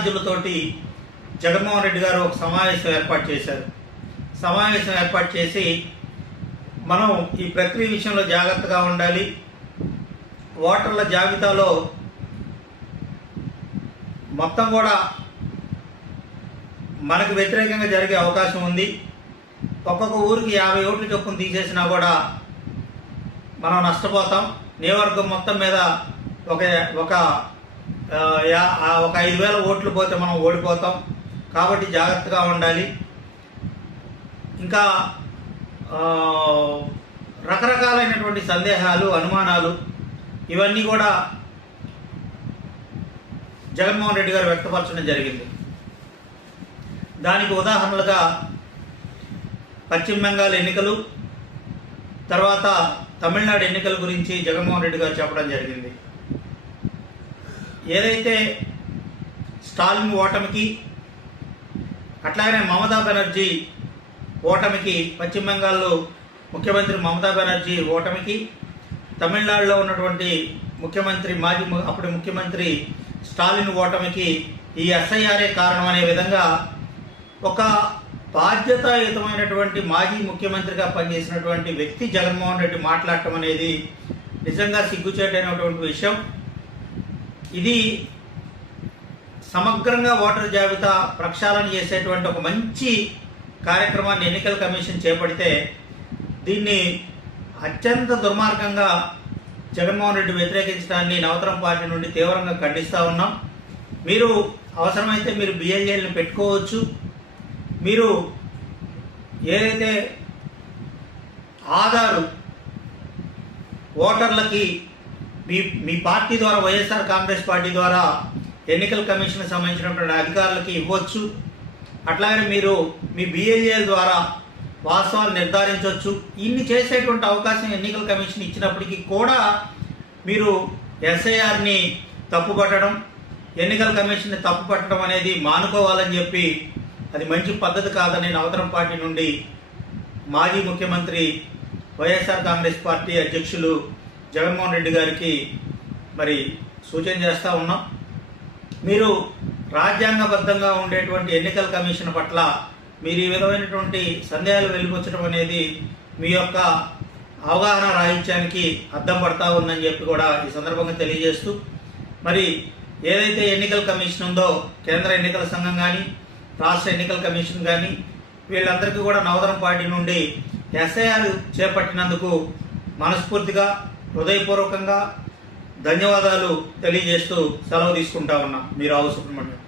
రాజులతోటి జగన్మోహన్ రెడ్డి గారు ఒక సమావేశం ఏర్పాటు చేశారు. సమావేశం ఏర్పాటు చేసి మనం ఈ ప్రక్రియ విషయంలో జాగ్రత్తగా ఉండాలి, ఓటర్ల జాబితాలో మొత్తం కూడా మనకు వ్యతిరేకంగా జరిగే అవకాశం ఉంది. ఒక్కొక్క ఊరికి 50 ఓట్ల చొప్పున తీసేసినా కూడా మనం నష్టపోతాం. నియోజకవర్గం మొత్తం మీద ఒక 5,000 ఓట్లు పోతే మనం ఓడిపోతాం. కాబట్టి జాగ్రత్తగా ఉండాలి. ఇంకా రకరకాలైనటువంటి సందేహాలు, అనుమానాలు ఇవన్నీ కూడా జగన్మోహన్ రెడ్డి గారు వ్యక్తపరచడం జరిగింది. దానికి ఉదాహరణలుగా పశ్చిమ బెంగాల్ ఎన్నికలు, తర్వాత తమిళనాడు ఎన్నికల గురించి జగన్మోహన్ రెడ్డి గారు చెప్పడం జరిగింది. ఏదైతే స్టాలిన్ ఓటమికి, అట్లాగనే మమతా బెనర్జీ ఓటమికి, పశ్చిమ బెంగాల్లో ముఖ్యమంత్రి మమతా బెనర్జీ ఓటమికి, తమిళనాడులో ఉన్నటువంటి అప్పటి ముఖ్యమంత్రి స్టాలిన్ ఓటమికి ఈ ఎస్ఐఆర్ఏ కారణం అనే విధంగా ఒక బాధ్యతాయుతమైనటువంటి మాజీ ముఖ్యమంత్రిగా పనిచేసినటువంటి వ్యక్తి జగన్మోహన్ రెడ్డి మాట్లాడటం అనేది నిజంగా సిగ్గుచేటైనటువంటి విషయం. ఇది సమగ్రంగా ఓటర్ జాబితా ప్రక్షాళన చేసేటువంటి ఒక మంచి కార్యక్రమాన్ని ఎన్నికల కమిషన్ చేపడితే దీన్ని అత్యంత దుర్మార్గంగా జగన్మోహన్ రెడ్డి వ్యతిరేకించడాన్ని నవతరం పార్టీ నుండి తీవ్రంగా ఖండిస్తూ ఉన్నాం. మీరు అవసరమైతే మీరు బిఎల్ఏలను పెట్టుకోవచ్చు. మీరు ఏదైతే ఆధారు ఓటర్లకి మీ పార్టీ ద్వారా, వైఎస్ఆర్ కాంగ్రెస్ పార్టీ ద్వారా ఎన్నికల కమిషన్కి సంబంధించినటువంటి అధికారులకి ఇవ్వచ్చు. అట్లాగే మీరు మీ బిఎల్ఏల ద్వారా వాస్తవాలు నిర్ధారించవచ్చు. ఇన్ని చేసేటువంటి అవకాశం ఎన్నికల కమిషన్ ఇచ్చినప్పటికీ కూడా మీరు ఎస్ఐఆర్ని తప్పుపట్టడం, ఎన్నికల కమిషన్ని తప్పుపట్టడం అనేది మానుకోవాలని చెప్పి, అది మంచి పద్ధతి కాదని నవతరం పార్టీ నుండి మాజీ ముఖ్యమంత్రి, వైఎస్ఆర్ కాంగ్రెస్ పార్టీ అధ్యక్షులు జగన్మోహన్ రెడ్డి గారికి మరి సూచన చేస్తూ ఉన్నాం. మీరు రాజ్యాంగబద్ధంగా ఉండేటువంటి ఎన్నికల కమిషన్ పట్ల మీరు ఈ విధమైనటువంటి సందేహాలు వెలిబుచ్చడం అనేది మీ యొక్క అవగాహన రాహిత్యానికి అద్దం పడతా ఉందని చెప్పి కూడా ఈ సందర్భంగా తెలియజేస్తూ, మరి ఏదైతే ఎన్నికల కమిషన్ ఉందో, కేంద్ర ఎన్నికల సంఘం కానీ, రాష్ట్ర ఎన్నికల కమిషన్ కానీ, వీళ్ళందరికీ కూడా నవతరం పార్టీ నుండి ఎస్ఐఆర్ చేపట్టినందుకు మనస్ఫూర్తిగా, హృదయపూర్వకంగా ధన్యవాదాలు తెలియజేస్తూ సెలవు తీసుకుంటా ఉన్నా. మీ రావు సుబ్రహ్మణ్యం.